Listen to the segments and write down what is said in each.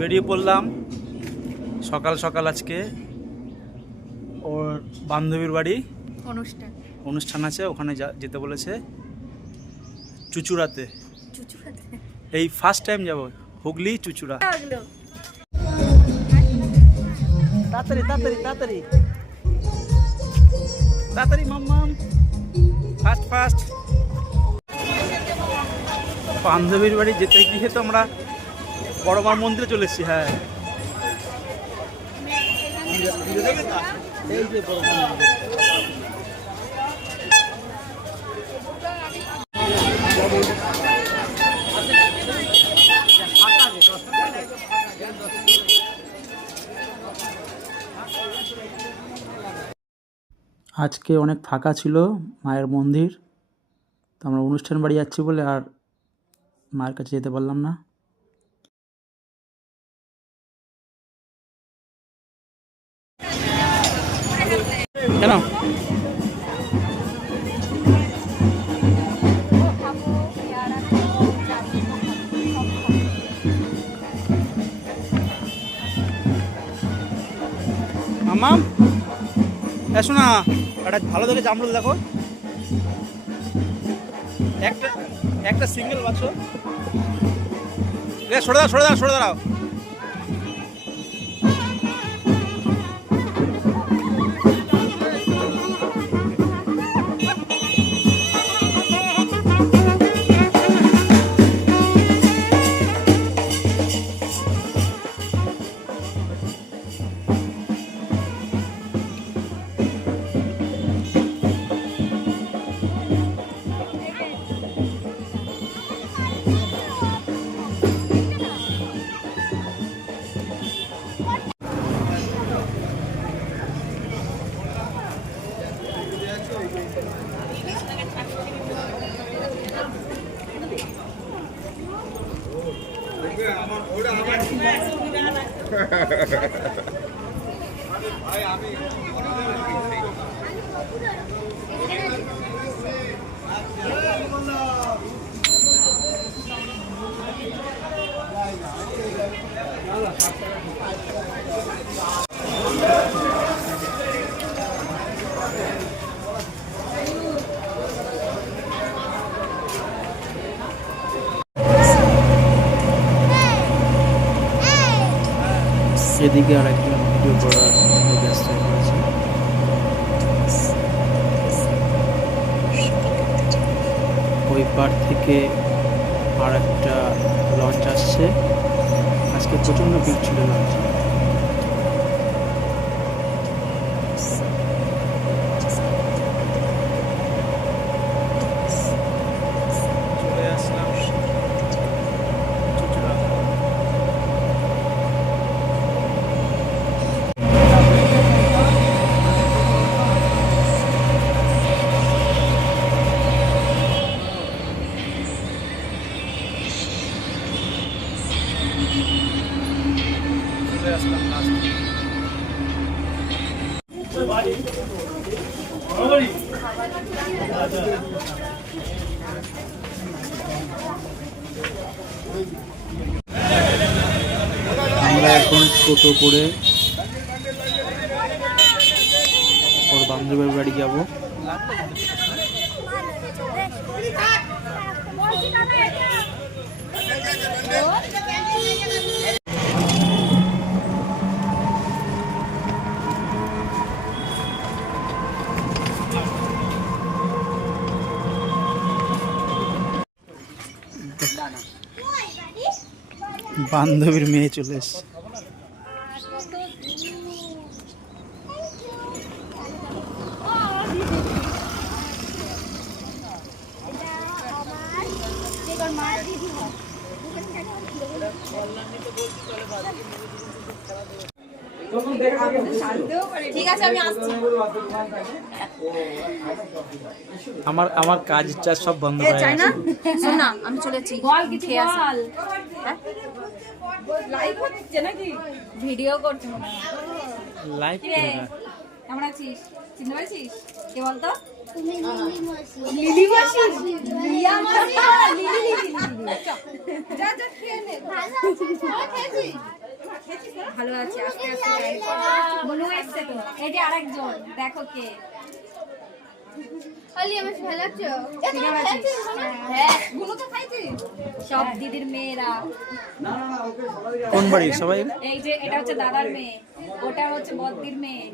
বেরিয়ে পড়লাম সকাল সকাল। আজকে ওর বান্ধবীর বাড়ি অনুষ্ঠান আছে, ওখানে যেতে বলেছে। চুচুড়াতে এই ফার্স্ট টাইম যাব, হুগলি চুচুড়া। তাড়াতাড়ি তাড়াতাড়ি তাড়াতাড়ি তাড়াতাড়ি মাম্মাম, ফাস্ট ফাস্ট। বান্ধবীর বাড়ি যেতে গিয়ে তো আমরা বড় মার মন্দিরে চলে এসেছি। হ্যাঁ, এই যে বড় মার মন্দির। আজকে অনেক ফাঁকা ছিল মায়ের মন্দির, তো আমরা অনুষ্ঠান বাড়ি যাচ্ছি বলে আর মায়ের কাছে যেতে পারলাম না। কেন? মাম্মাম এসো না, একটা ভালো দেখে জামরুল দেখো, একটা সিঙ্গেল বাছো। সরে দাও সরে দাও সরে দাঁড়াও। এদিকে আর একজন ভিডিও করার ব্যস্ত হয়ে পড়েছে। ওই পার থেকে আর একটা লঞ্চ আসছে। আজকে প্রচণ্ড ভিড় ছিল লঞ্চে। চলে আসলাম চুচুড়া। আমরা এখন টোটো করে ওর বান্ধবীর বাড়ি যাব। বান্ধবীর মেয়ে চলে এসছে। ঠিক আছে, আমি আসছি। আমার কাজ সব বন্ধ হয়ে চাই না, গেছে। শোন না, আমি চলেছি। বল কিছু বল। লাইভ হচ্ছে নাকি? ভিডিও করছি। লাইভ করে না। কেমন আছিস? চিনতে পেরেছিস? কে বলতো? লিলি মাসি। লিয়া মাসি। Lily lily lily. যা যা খেয়ে নে। ভালো আছিস? খেয়েছিস? ভালো আছি, আস্তে আস্তে যাই। বনু এসছে তো, এই যে আরেকজন, দেখো কে। অলি আমার ভালো লাগছে কেমন আছিস? হ্যাঁ, গুলো তো খাইছি। সব দিদির মেয়েরা। কোন বাড়ি সবাই? এই যে এটা হচ্ছে দাদার মেয়ে, ওটা হচ্ছে বদ্দির মেয়ে,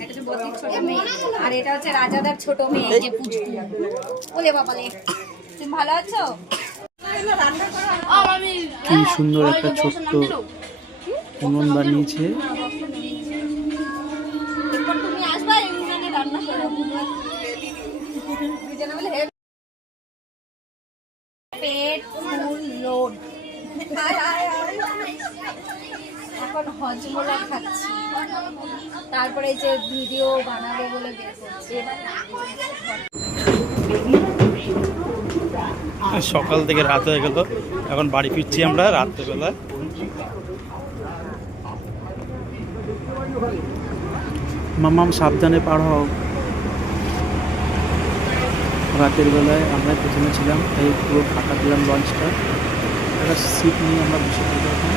এটা হচ্ছে বদ্দির ছোট মেয়ে, আর এটা হচ্ছে রাজাদার ছোট মেয়ে, এই যে পুচকু। ওলে বাবালে, তুমি ভালো আছো? কি সুন্দর একটা ছোট্ট উনুন বানিয়েছে। এরপর তুমি আসবা এই উনানে রান্না করো। দুজনে মিলে পেট ফুল লোড। এখন হজমোলা খাচ্ছি, তারপরে এই যে ভিডিও বানাবো বলে বের করছি। সকাল থেকে রাত হয়ে গেল, এখন বাড়ি ফিরছি আমরা রাত্রেবেলা। মামাম সাবধানে পার হও। রাতের বেলায় আমরা প্রথমে ছিলাম, এই পুরো ফাঁকা দিলাম লঞ্চটা, একটা সিট নিয়ে আমরা বসে থাকি এখন।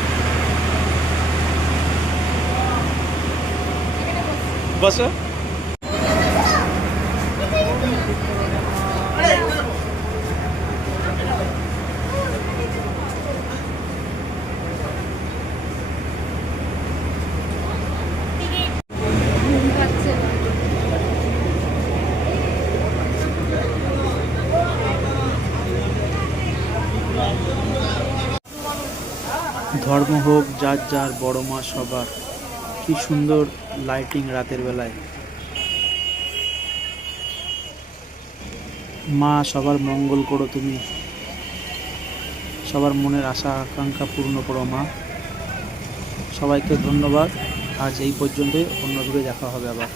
বসো। ধর্ম হোক যার যার, বড় মা সবার। কি সুন্দর লাইটিং রাতের বেলায়। মা সবার মঙ্গল করো তুমি, সবার মনের আশা আকাঙ্ক্ষা পূর্ণ করো মা। সবাইকে ধন্যবাদ। আজ এই পর্যন্তই, অন্য ভিডিও দেখা হবে আবার।